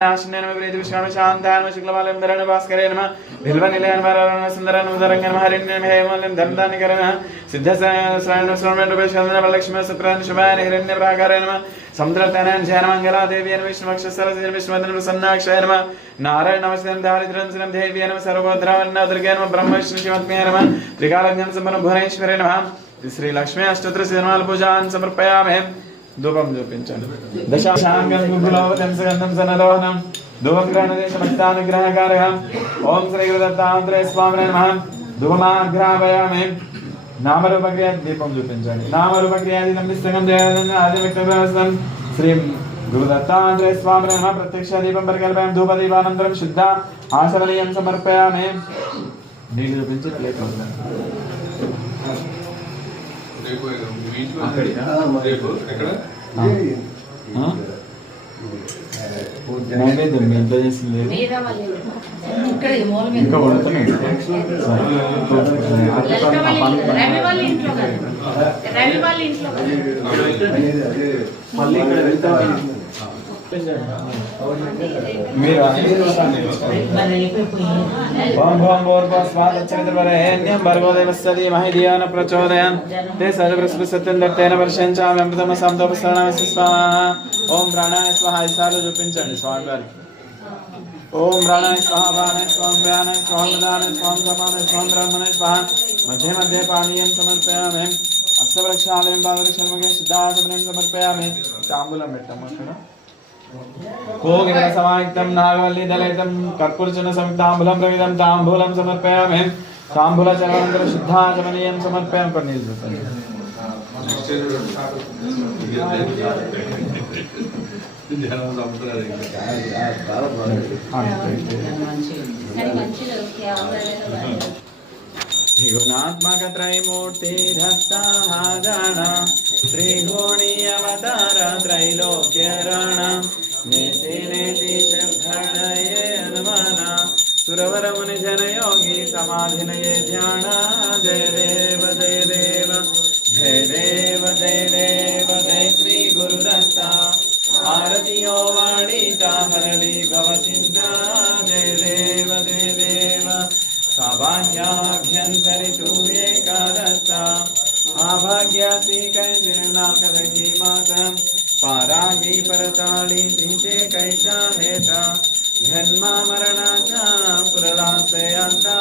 नाशिनेन प्रीति विष्णु शांतान शुक्लमालयं धरण भास्करेण नमः बिल्वनिलयन वररण सुंदरन उदरंगन हरिण्यन हेमलं धनदानिकरण सिद्धसरायण श्रवण रूपेशन वरलक्ष्मी शुक्रान शुभान हिरण्य प्राकारेण नमः समुद्रतनन जैन मंगला देवीन विष्णुवक्षसरसिन विष्णुवदन प्रसन्नाक्षय नमः नारायण नमस्ते दारिद्र्यं सिनं देवी नमः सर्वभद्रावन्न दुर्गे नमः ब्रह्म विष्णु शिवत्मे नमः त्रिकालज्ञान संपन्न भुवनेश्वरे नमः श्री लक्ष्मी अष्टोत्तर सिद्धमाल पूजान समर्पयामि धूपं చూపించండి దశాంగం గురులవతం సుగంధం సనరోహణం ధూపం గ్రహణదేశ భక్తానుగ్రహకారకం ఓం శ్రీ గురుదత్తాత్రేయ స్వామినే నమః ధూపమాగ్రాపయామి నామరూపక్రియ దీపం చూపించండి నామరూపక్రియాది సంగం దేవదన ఆది వ్యక్తవ్యవస్థం శ్రీ గురుదత్తాత్రేయ స్వామినే నమః ప్రత్యక్ష దీపం పరికల్పయామి ధూప దీపానంతరం శుద్ధ ఆచమనీయం సమర్పయామి నీకు చూపించి ప్లేట్ నైవేద్యం మీ ఇంట్లో చేసింది ఇంకా కొడుతున్నాయి మీరు ఓం ఓం భూర్భువస్వాదచ్చరిత్రవరేణ్యం భర్గోదేవस्य धीमहि धियो न प्रचोदयात् ते सर्वसत्यं दत्तेन वर्षञ्चामि अमृतमसंतोपस्मरामि स्वाहा ओम प्राणाय स्वाहा ఈసారి చూపించండి స్వామి వారికి ओम प्राणाय स्वाहा प्राणाय स्वाहा व्यानाय स्वाहा मदानाय स्वाहा गमानाय स्वाहा ब्रह्मणाय स्वाहा मध्ये मध्ये पानीयं समर्पयामि अष्टवृक्षालयं पादरक्षणमगे सिद्धाचमनं समर्पयामि ताम्बूलं పెట్టమ్మా అక్కడ कोगिन समायुक्तं नागवल्लीदलयितं कर्पूरचूर्ण संयुक्ताम्बूलं प्रविदं ताम्बूलं समर्पयामि ताम्बूलचरणानन्तरं शुद्धाचमनीयं समर्पयामि पन्नीर చూపండి गुणात्मक त्रैमूर्ति धत्ता गण श्रीगुणी अवतार त्रैलोक्यरण नेति नेति शब्दणये हनुमाना सुरवर मुनि जन योगी समाधिनये ध्यान जय देव जय देव जय देव जय देव जय श्री गुरुदत्ता आरतियो वाणीता हरली भव चिंता जय देव जय देव सभाग्याभ्यन्तरि तु एकादशा आभाग्यासी कैर्नाकदगी मातम पारागी परताळी तिचे कैचा हेता जन्म मरणाचा पुरलासे अंता